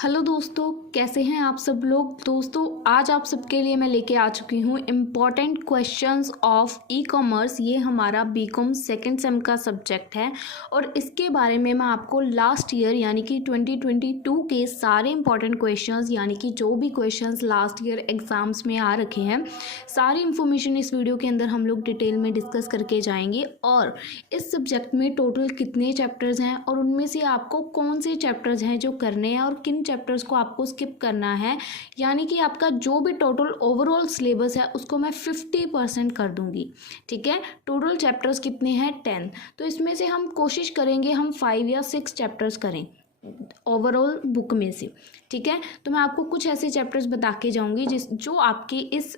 Hello दोस्तों, कैसे हैं आप सब लोग। दोस्तों आज आप सबके लिए मैं लेके आ चुकी हूँ important questions of e commerce. ये हमारा बीकॉम सेकेंड सेम का सब्जेक्ट है और इसके बारे में मैं आपको लास्ट ईयर यानी कि 2022 के सारे इम्पॉर्टेंट क्वेश्चंस यानी कि जो भी क्वेश्चंस लास्ट ईयर एग्ज़ाम्स में आ रखे हैं सारी इन्फॉर्मेशन इस वीडियो के अंदर हम लोग डिटेल में डिस्कस करके जाएंगे। और इस सब्जेक्ट में टोटल कितने चैप्टर्स हैं और उनमें से आपको कौन से चैप्टर्स हैं जो करने हैं और किन चैप्टर्स को आपको स्किप करना है, यानी कि आपका जो भी टोटल ओवरऑल सिलेबस है उसको मैं 50% कर दूंगी। ठीक है, टोटल चैप्टर्स कितने हैं 10, तो इसमें से हम कोशिश करेंगे हम 5 या 6 चैप्टर्स करें ओवरऑल बुक में से। ठीक है, तो मैं आपको कुछ ऐसे चैप्टर्स बता के जाऊंगी जो आपके इस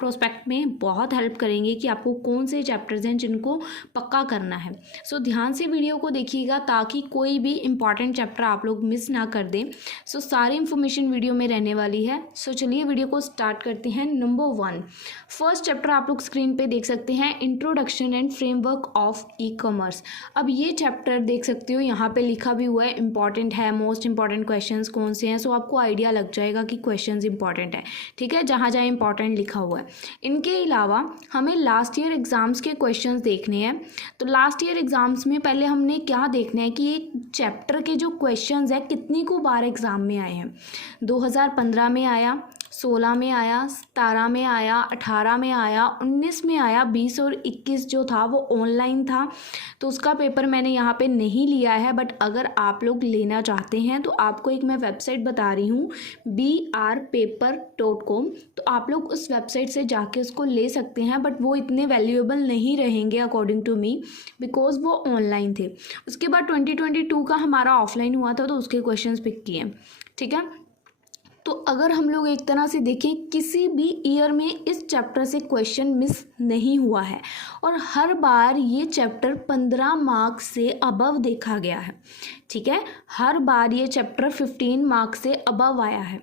प्रोस्पेक्ट में बहुत हेल्प करेंगे कि आपको कौन से चैप्टर्स हैं जिनको पक्का करना है। सो ध्यान से वीडियो को देखिएगा ताकि कोई भी इंपॉर्टेंट चैप्टर आप लोग मिस ना कर दें। सो सारी इन्फॉर्मेशन वीडियो में रहने वाली है। सो चलिए वीडियो को स्टार्ट करते हैं। नंबर 1 फर्स्ट चैप्टर आप लोग स्क्रीन पे देख सकते हैं, introduction and framework of e commerce. अब ये चैप्टर देख सकते हो यहाँ पे लिखा भी हुआ है इंपॉर्टेंट है, मोस्ट इंपॉर्टेंट क्वेश्चन कौन से हैं। सो आपको आइडिया लग जाएगा कि क्वेश्चन इंपॉर्टेंट है। ठीक है, जहाँ जहाँ इंपॉर्टेंट लिखा हुआ है। इनके अलावा हमें लास्ट ईयर एग्ज़ाम्स के क्वेश्चंस देखने हैं। तो लास्ट ईयर एग्ज़ाम्स में पहले हमने क्या देखना है कि एक चैप्टर के जो क्वेश्चंस है कितनी को बार एग्ज़ाम में आए हैं। 2015 में आया, 16 में आया, 17 में आया, 18 में आया, 19 में आया, 20 और 21 जो था वो ऑनलाइन था तो उसका पेपर मैंने यहाँ पे नहीं लिया है। बट अगर आप लोग लेना चाहते हैं तो आपको एक मैं वेबसाइट बता रही हूँ brpaper.com, तो आप लोग उस वेबसाइट से जाके उसको ले सकते हैं। बट वो इतने वैल्यूएबल नहीं रहेंगे अकॉर्डिंग टू मी, बिकॉज वो ऑनलाइन थे। उसके बाद 2022 का हमारा ऑफलाइन हुआ था तो उसके क्वेश्चन पिक किए। ठीक है, तो अगर हम लोग एक तरह से देखें किसी भी ईयर में इस चैप्टर से क्वेश्चन मिस नहीं हुआ है और हर बार ये चैप्टर 15 मार्क्स से अबव देखा गया है। ठीक है, हर बार ये चैप्टर 15 मार्क्स से अबव आया है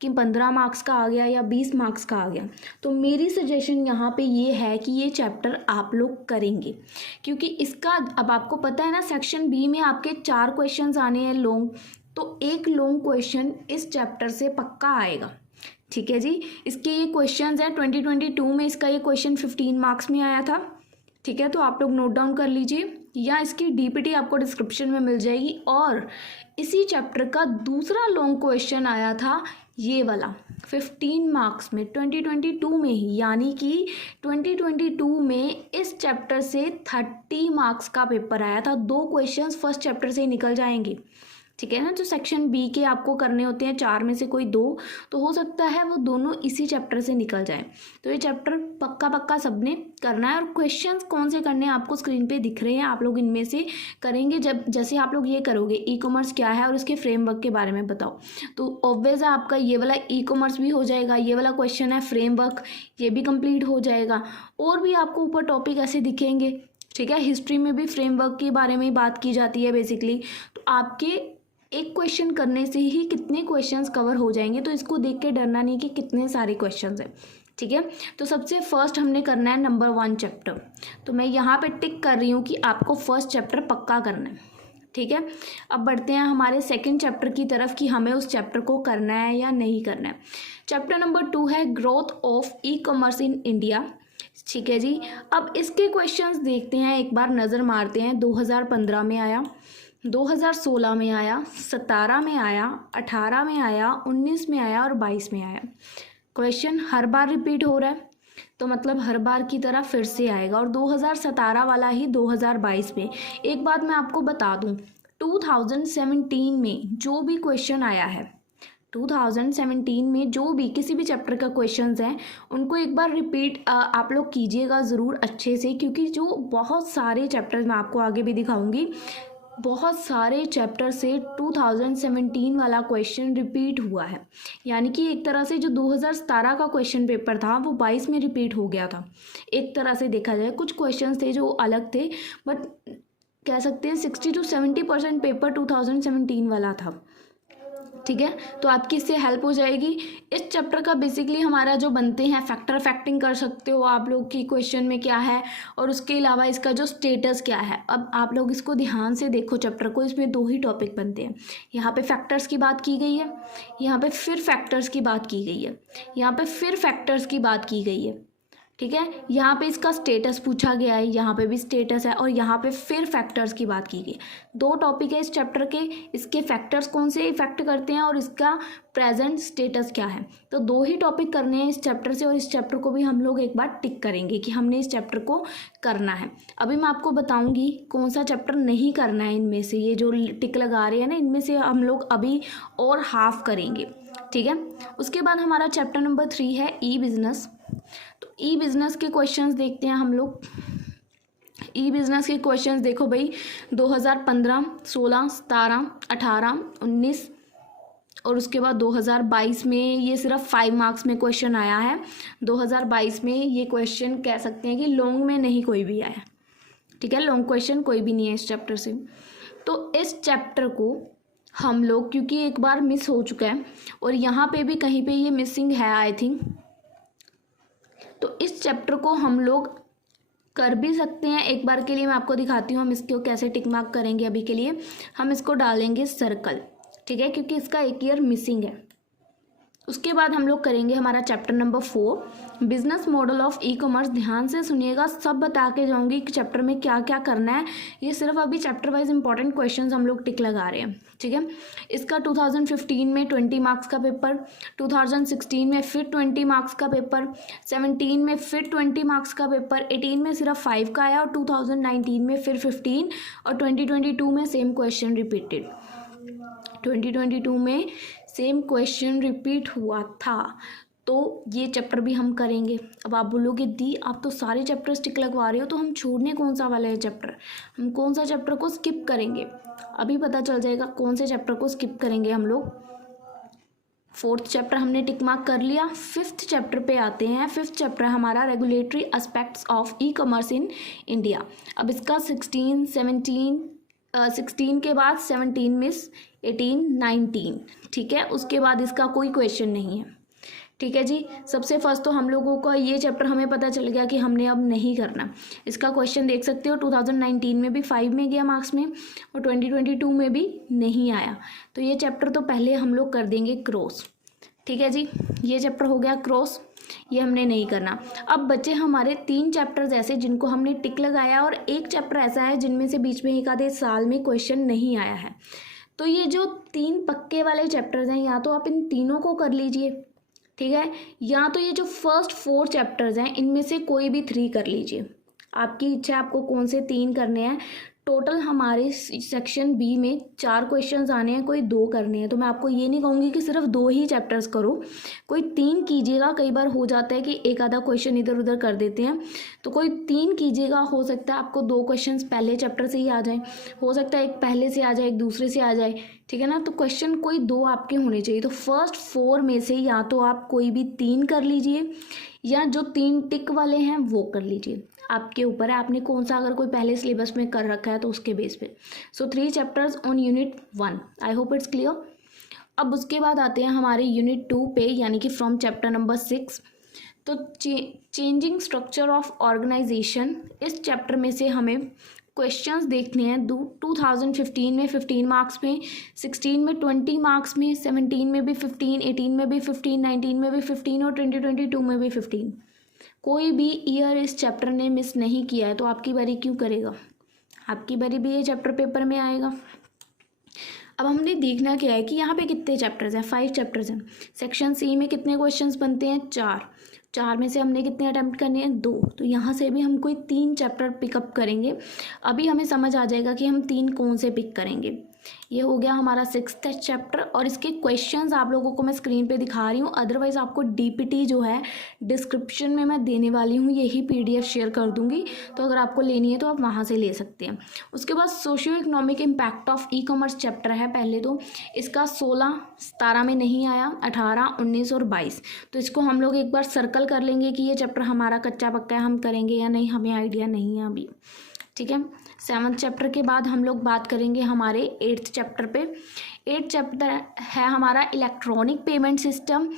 कि 15 मार्क्स का आ गया या 20 मार्क्स का आ गया। तो मेरी सजेशन यहाँ पे ये है कि ये चैप्टर आप लोग करेंगे क्योंकि इसका अब आपको पता है ना, सेक्शन बी में आपके 4 क्वेश्चन आने हैं लॉन्ग, तो एक लॉन्ग क्वेश्चन इस चैप्टर से पक्का आएगा। ठीक है जी, इसके ये क्वेश्चंस हैं 2022 में इसका ये क्वेश्चन 15 मार्क्स में आया था। ठीक है, तो आप लोग नोट डाउन कर लीजिए या इसकी डीपीटी आपको डिस्क्रिप्शन में मिल जाएगी। और इसी चैप्टर का दूसरा लॉन्ग क्वेश्चन आया था ये वाला 15 मार्क्स में 2022 में ही, यानी कि 2022 में इस चैप्टर से 30 मार्क्स का पेपर आया था। 2 क्वेश्चंस फर्स्ट चैप्टर से ही निकल जाएंगे। ठीक है ना, जो सेक्शन बी के आपको करने होते हैं 4 में से कोई 2, तो हो सकता है वो दोनों इसी चैप्टर से निकल जाए। तो ये चैप्टर पक्का सबने करना है। और क्वेश्चंस कौन से करने हैं आपको स्क्रीन पे दिख रहे हैं, आप लोग इनमें से करेंगे। जब जैसे आप लोग ये करोगे ई कॉमर्स क्या है और इसके फ्रेमवर्क के बारे में बताओ, तो ऑब्वियस है आपका ये वाला ई कॉमर्स भी हो जाएगा। ये वाला क्वेश्चन है फ्रेमवर्क, ये भी कंप्लीट हो जाएगा। और भी आपको ऊपर टॉपिक ऐसे दिखेंगे। ठीक है, हिस्ट्री में भी फ्रेमवर्क के बारे में बात की जाती है बेसिकली। तो आपके एक क्वेश्चन करने से ही कितने क्वेश्चंस कवर हो जाएंगे, तो इसको देख के डरना नहीं कि कितने सारे क्वेश्चंस हैं। ठीक है, तो सबसे फर्स्ट हमने करना है नंबर 1 चैप्टर। तो मैं यहाँ पे टिक कर रही हूँ कि आपको फर्स्ट चैप्टर पक्का करना है। ठीक है, अब बढ़ते हैं हमारे सेकंड चैप्टर की तरफ कि हमें उस चैप्टर को करना है या नहीं करना है। चैप्टर नंबर 2 है growth of e commerce in India. ठीक है जी, अब इसके क्वेश्चंस देखते हैं, एक बार नज़र मारते हैं। 2015 में आया, 2016 में आया, 17 में आया, 18 में आया, 19 में आया और 22 में आया। क्वेश्चन हर बार रिपीट हो रहा है तो मतलब हर बार की तरह फिर से आएगा। और 2017 वाला ही 2022 में। एक बात मैं आपको बता दूं, 2017 में जो भी क्वेश्चन आया है, 2017 में जो भी किसी भी चैप्टर का क्वेश्चंस हैं उनको एक बार रिपीट आप लोग कीजिएगा ज़रूर अच्छे से, क्योंकि जो बहुत सारे चैप्टर्स मैं आपको आगे भी दिखाऊंगी, बहुत सारे चैप्टर से 2017 वाला क्वेश्चन रिपीट हुआ है। यानी कि एक तरह से जो 2017 का क्वेश्चन पेपर था वो 22 में रिपीट हो गया था। एक तरह से देखा जाए कुछ क्वेश्चंस थे जो अलग थे, बट कह सकते हैं 60 to 70% पेपर 2017 वाला था। ठीक है, तो आपकी इससे हेल्प हो जाएगी। इस चैप्टर का बेसिकली हमारा जो बनते हैं फैक्टर, फैक्टिंग कर सकते हो आप लोग की क्वेश्चन में क्या है, और उसके अलावा इसका जो स्टेटस क्या है। अब आप लोग इसको ध्यान से देखो चैप्टर को, इसमें 2 ही टॉपिक बनते हैं। यहाँ पे फैक्टर्स की बात की गई है, यहाँ पे फिर फैक्टर्स की बात की गई है, यहाँ पे फिर फैक्टर्स की बात की गई है। ठीक है, यहाँ पे इसका स्टेटस पूछा गया है, यहाँ पे भी स्टेटस है, और यहाँ पे फिर फैक्टर्स की बात की गई। 2 टॉपिक है इस चैप्टर के, इसके फैक्टर्स कौन से इफेक्ट करते हैं और इसका प्रेजेंट स्टेटस क्या है। तो 2 ही टॉपिक करने हैं इस चैप्टर से, और इस चैप्टर को भी हम लोग एक बार टिक करेंगे कि हमने इस चैप्टर को करना है। अभी मैं आपको बताऊंगी कौन सा चैप्टर नहीं करना है इनमें से। ये जो टिक लगा रहे हैं ना, इनमें से हम लोग अभी और हाफ करेंगे। ठीक है, उसके बाद हमारा चैप्टर नंबर 3 है ई बिजनेस। तो ई बिजनेस के क्वेश्चंस देखते हैं हम लोग। ई बिजनेस के क्वेश्चंस देखो भाई, 2015, 16, 17, 18, 19 और उसके बाद 2022 में ये सिर्फ 5 मार्क्स में क्वेश्चन आया है। 2022 में ये क्वेश्चन कह सकते हैं कि लॉन्ग में नहीं कोई भी आया। ठीक है, लॉन्ग क्वेश्चन कोई भी नहीं है इस चैप्टर से। तो इस चैप्टर को हम लोग, क्योंकि एक बार मिस हो चुका है और यहाँ पे भी कहीं पे ये मिसिंग है आई थिंक, तो इस चैप्टर को हम लोग कर भी सकते हैं। एक बार के लिए मैं आपको दिखाती हूँ हम इसको कैसे टिक मार्क करेंगे। अभी के लिए हम इसको डालेंगे सर्कल, ठीक है, क्योंकि इसका एक ईयर मिसिंग है। उसके बाद हम लोग करेंगे हमारा chapter number 4 business model of e commerce. ध्यान से सुनिएगा, सब बता के जाऊंगी कि चैप्टर में क्या क्या करना है। ये सिर्फ अभी चैप्टर वाइज इंपॉर्टेंट क्वेश्चंस हम लोग टिक लगा रहे हैं। ठीक है, इसका 2015 में 20 मार्क्स का पेपर, 2016 में फिर 20 मार्क्स का पेपर, 17 में फिर 20 मार्क्स का पेपर, 18 में सिर्फ 5 का आया और 2019 में फिर 15 और 2022 में सेम क्वेश्चन रिपीटेड। 2022 में सेम क्वेश्चन रिपीट हुआ था, तो ये चैप्टर भी हम करेंगे। अब आप बोलोगे दी आप तो सारे चैप्टर्स टिक लगवा रहे हो, तो हम छोड़ने कौन सा वाला है चैप्टर, हम कौन सा चैप्टर को स्किप करेंगे, अभी पता चल जाएगा कौन से चैप्टर को स्किप करेंगे हम लोग। 4th चैप्टर हमने टिक मार्क कर लिया। 5th चैप्टर पे आते हैं। 5th चैप्टर हमारा regulatory aspects of e commerce in India. अब इसका 16 के बाद 17 मिस, 18, 19, ठीक है, उसके बाद इसका कोई क्वेश्चन नहीं है। ठीक है जी, सबसे फर्स्ट तो हम लोगों का ये चैप्टर हमें पता चल गया कि हमने अब नहीं करना। इसका क्वेश्चन देख सकते हो 2019 में भी 5 में गया मार्क्स में और 2022 में भी नहीं आया, तो ये चैप्टर तो पहले हम लोग कर देंगे क्रॉस। ठीक है जी, ये चैप्टर हो गया क्रॉस, ये हमने नहीं करना। अब बचे हमारे 3 चैप्टर्स ऐसे जिनको हमने टिक लगाया और एक चैप्टर ऐसा है जिनमें से बीच में एक आधे साल में क्वेश्चन नहीं आया है। तो ये जो 3 पक्के वाले चैप्टर्स हैं, या तो आप इन तीनों को कर लीजिए, ठीक है, या तो ये जो फर्स्ट 4 चैप्टर्स हैं इनमें से कोई भी 3 कर लीजिए। आपकी इच्छा, आपको कौन से 3 करने हैं। टोटल हमारे सेक्शन बी में 4 क्वेश्चंस आने हैं, कोई 2 करने हैं। तो मैं आपको ये नहीं कहूँगी कि सिर्फ 2 ही चैप्टर्स करो, कोई 3 कीजिएगा। कई बार हो जाता है कि एक आधा क्वेश्चन इधर उधर कर देते हैं, तो कोई 3 कीजिएगा। हो सकता है आपको 2 क्वेश्चंस पहले चैप्टर से ही आ जाए, हो सकता है एक पहले से आ जाए, एक दूसरे से आ जाए, ठीक है ना। तो क्वेश्चन कोई 2 आपके होने चाहिए। तो फर्स्ट 4 में से या तो आप कोई भी 3 कर लीजिए, या जो 3 टिक वाले हैं वो कर लीजिए। आपके ऊपर है, आपने कौन सा, अगर कोई पहले सिलेबस में कर रखा है तो उसके बेस पे। सो 3 chapters on unit 1, I hope it's clear. अब उसके बाद आते हैं हमारे यूनिट 2 पे, यानी कि फ्रॉम चैप्टर नंबर 6। तो चेंजिंग स्ट्रक्चर ऑफ ऑर्गेनाइजेशन, इस चैप्टर में से हमें क्वेश्चंस देखने हैं। 2015 में 15 मार्क्स में, 16 में 20 मार्क्स में, 17 में भी 15, 18 में भी 15, 19 में भी 15 और 2022 में भी 15। कोई भी ईयर इस चैप्टर ने मिस नहीं किया है, तो आपकी बारी क्यों करेगा, आपकी बारी भी ये चैप्टर पेपर में आएगा। अब हमने देखना क्या है कि यहाँ पे कितने चैप्टर्स हैं, 5 चैप्टर्स हैं। सेक्शन सी में कितने क्वेश्चंस बनते हैं, 4 में से हमने कितने अटेम्प्ट करने हैं, 2। तो यहाँ से भी हम कोई 3 चैप्टर पिकअप करेंगे। अभी हमें समझ आ जाएगा कि हम 3 कौन से पिक करेंगे। ये हो गया हमारा 6th चैप्टर, और इसके क्वेश्चंस आप लोगों को मैं स्क्रीन पे दिखा रही हूँ। अदरवाइज आपको डीपीटी जो है डिस्क्रिप्शन में मैं देने वाली हूँ, यही पीडीएफ शेयर कर दूंगी, तो अगर आपको लेनी है तो आप वहाँ से ले सकते हैं। उसके बाद socio economic impact of e commerce chapter है पहले तो, इसका 16, 17 में नहीं आया, 18, 19 और 22। तो इसको हम लोग एक बार सर्कल कर लेंगे कि ये चैप्टर हमारा कच्चा पक्का है, हम करेंगे या नहीं, हमें आइडिया नहीं है अभी। ठीक है, 7th चैप्टर के बाद हम लोग बात करेंगे हमारे 8th चैप्टर पे। 8 चैप्टर है हमारा इलेक्ट्रॉनिक पेमेंट सिस्टम।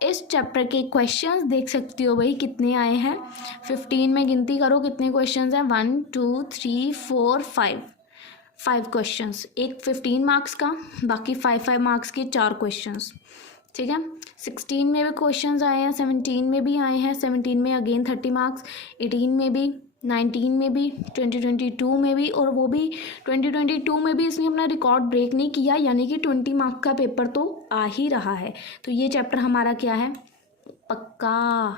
इस चैप्टर के क्वेश्चंस देख सकती हो भाई कितने आए हैं। 15 में गिनती करो कितने क्वेश्चंस हैं। 1 2 3 4 5 क्वेश्चंस। एक 15 मार्क्स का, बाकी 5 मार्क्स के 4 क्वेश्चंस। ठीक है। 16 में भी क्वेश्चंस आए हैं, 17 में भी आए हैं। 17 में अगेन 30 मार्क्स, 18 में भी, 19 में भी, 2022 में भी, और वो भी 2022 में भी इसने अपना रिकॉर्ड ब्रेक नहीं किया, यानी कि 20 मार्क का पेपर तो आ ही रहा है। तो ये चैप्टर हमारा क्या है, पक्का।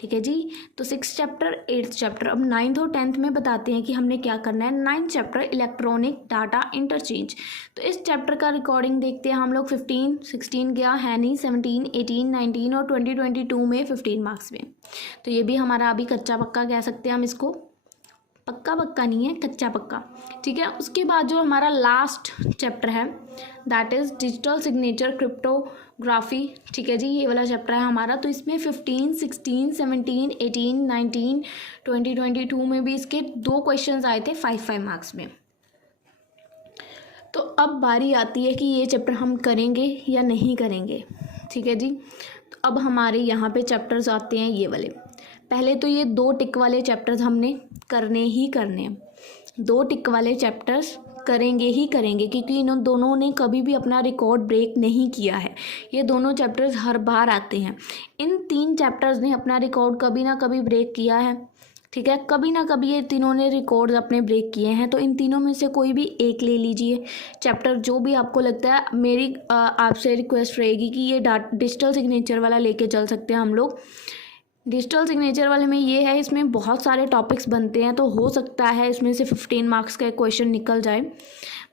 ठीक है जी। तो 6 चैप्टर, 8 चैप्टर। अब 9th और 10th में बताते हैं कि हमने क्या करना है। 9th chapter electronic data interchange. तो इस चैप्टर का रिकॉर्डिंग देखते हैं हम लोग। 15 16 गया है नहीं, 17 18 19 और 2022 में 15 मार्क्स में। तो ये भी हमारा अभी कच्चा पक्का कह सकते हैं हम इसको। पक्का पक्का नहीं है, कच्चा पक्का। ठीक है। उसके बाद जो हमारा लास्ट चैप्टर है that is digital signature cryptography. ठीक है जी, ये वाला चैप्टर है हमारा। तो इसमें 15 16 17 18 19 2022 में भी इसके 2 क्वेश्चंस आए थे 5 मार्क्स में। तो अब बारी आती है कि ये चैप्टर हम करेंगे या नहीं करेंगे। ठीक है जी। तो अब हमारे यहाँ पे चैप्टर्स आते हैं ये वाले। पहले तो ये 2 टिक वाले चैप्टर्स हमने करने ही करने हैं। 2 टिक वाले चैप्टर्स करेंगे ही करेंगे, क्योंकि इन दोनों ने कभी भी अपना रिकॉर्ड ब्रेक नहीं किया है। ये दोनों चैप्टर्स हर बार आते हैं। इन 3 चैप्टर्स ने अपना रिकॉर्ड कभी ना कभी ब्रेक किया है। ठीक है, कभी ना कभी ये तीनों ने रिकॉर्ड्स अपने ब्रेक किए हैं। तो इन तीनों में से कोई भी एक ले लीजिए चैप्टर, जो भी आपको लगता है। मेरी आपसे रिक्वेस्ट रहेगी कि ये डिजिटल सिग्नेचर वाला लेके चल सकते हैं हम लोग। डिजिटल सिग्नेचर वाले में ये है, इसमें बहुत सारे टॉपिक्स बनते हैं, तो हो सकता है इसमें से 15 मार्क्स का एक क्वेश्चन निकल जाए।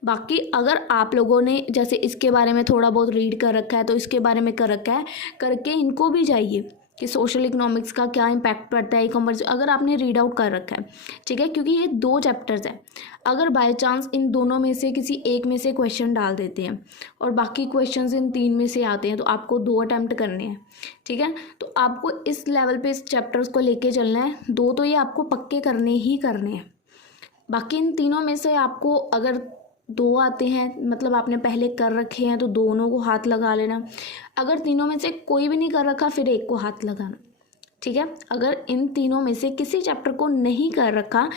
बाकी अगर आप लोगों ने जैसे इसके बारे में थोड़ा बहुत रीड कर रखा है, तो इसके बारे में कर रखा है, करके इनको भी जाइए कि सोशल इकोनॉमिक्स का क्या इम्पैक्ट पड़ता है ई कॉमर्स, अगर आपने रीड आउट कर रखा है। ठीक है, क्योंकि ये 2 चैप्टर्स हैं। अगर बाय चांस इन दोनों में से किसी एक में से क्वेश्चन डाल देते हैं और बाकी क्वेश्चंस इन 3 में से आते हैं, तो आपको 2 अटैम्प्ट करने हैं। ठीक है, तो आपको इस लेवल पे इस चैप्टर्स को लेके चलना है। 2 तो ये आपको पक्के करने ही करने हैं। बाकी इन तीनों में से आपको अगर 2 आते हैं, मतलब आपने पहले कर रखे हैं, तो दोनों को हाथ लगा लेना। अगर तीनों में से कोई भी नहीं कर रखा, फिर एक को हाथ लगाना। ठीक है, अगर इन तीनों में से किसी चैप्टर को नहीं कर रखा,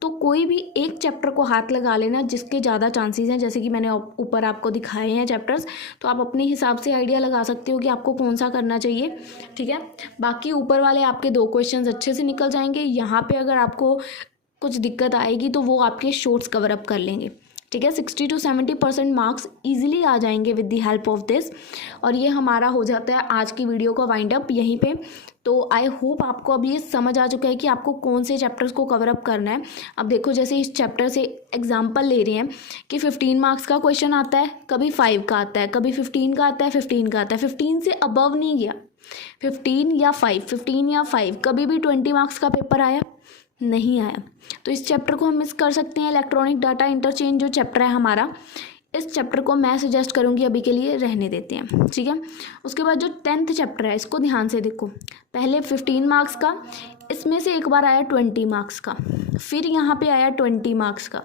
तो कोई भी एक चैप्टर को हाथ लगा लेना जिसके ज़्यादा चांसेस हैं। जैसे कि मैंने ऊपर आपको दिखाए हैं चैप्टर्स, तो आप अपने हिसाब से आइडिया लगा सकते हो कि आपको कौन सा करना चाहिए। ठीक है, बाकी ऊपर वाले आपके 2 क्वेश्चंस अच्छे से निकल जाएंगे। यहाँ पे अगर आपको कुछ दिक्कत आएगी तो वो आपके शॉर्ट्स कवर अप कर लेंगे। ठीक है, 60 to 70% मार्क्स ईजिली आ जाएंगे with the help of this. और ये हमारा हो जाता है आज की वीडियो का वाइंड अप यहीं पे। तो आई होप आपको अब ये समझ आ चुका है कि आपको कौन से चैप्टर्स को कवर अप करना है। अब देखो, जैसे इस चैप्टर से एग्जांपल ले रहे हैं कि 15 मार्क्स का क्वेश्चन आता है, कभी 5 का आता है, कभी 15 का आता है, 15 का आता है। 15 से अबव नहीं गया, 15 या 5, कभी भी 20 मार्क्स का पेपर आया नहीं आया। तो इस चैप्टर को हम मिस कर सकते हैं। इलेक्ट्रॉनिक डाटा इंटरचेंज जो चैप्टर है हमारा, इस चैप्टर को मैं सजेस्ट करूंगी अभी के लिए रहने देते हैं। ठीक है, उसके बाद जो 10th चैप्टर है, इसको ध्यान से देखो। पहले 15 मार्क्स का, इसमें से एक बार आया 20 मार्क्स का, फिर यहाँ पे आया 20 मार्क्स का,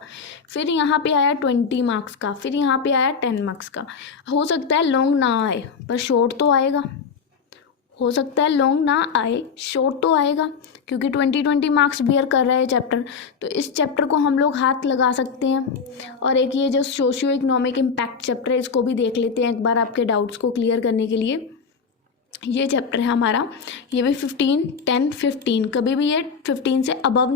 फिर यहाँ पे आया 20 मार्क्स का, फिर यहाँ पे आया 10 मार्क्स का। हो सकता है लॉन्ग ना आए, पर शॉर्ट तो आएगा। हो सकता है लॉन्ग ना आए, शॉर्ट तो आएगा, क्योंकि 20 मार्क्स बियर कर रहा है चैप्टर। तो इस चैप्टर को हम लोग हाथ लगा सकते हैं। और एक ये जो सोशियो इकोनॉमिक इम्पैक्ट चैप्टर है, इसको भी देख लेते हैं एक बार आपके डाउट्स को क्लियर करने के लिए। ये चैप्टर है हमारा, ये भी 15 10 15, कभी भी ये 15 से अबव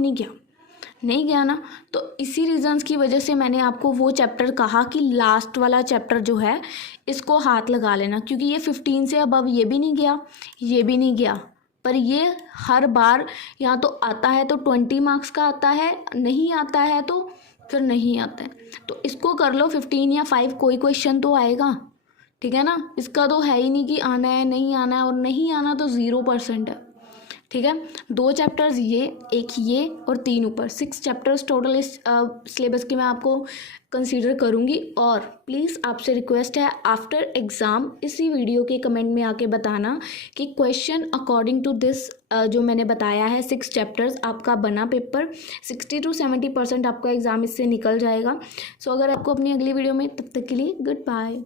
नहीं गया ना। तो इसी रीजंस की वजह से मैंने आपको वो चैप्टर कहा कि लास्ट वाला चैप्टर जो है इसको हाथ लगा लेना, क्योंकि ये 15 से अबव ये भी नहीं गया, ये भी नहीं गया, पर ये हर बार या तो आता है तो 20 मार्क्स का आता है, नहीं आता है तो फिर नहीं आता है। तो इसको कर लो 15 या 5, कोई क्वेश्चन तो आएगा। ठीक है ना, इसका तो है ही नहीं कि आना है नहीं आना है, और नहीं आना तो 0% है। ठीक है, 2 चैप्टर्स ये, एक ये और 3 ऊपर, 6 चैप्टर्स टोटल इस सिलेबस के मैं आपको कंसीडर करूँगी। और प्लीज़ आपसे रिक्वेस्ट है, आफ्टर एग्ज़ाम इसी वीडियो के कमेंट में आके बताना कि क्वेश्चन अकॉर्डिंग टू दिस जो मैंने बताया है 6 चैप्टर्स आपका बना पेपर, 60 to 70% आपका एग्ज़ाम इससे निकल जाएगा। सो अगर आपको अपनी अगली वीडियो में, तब तक के लिए गुड बाय।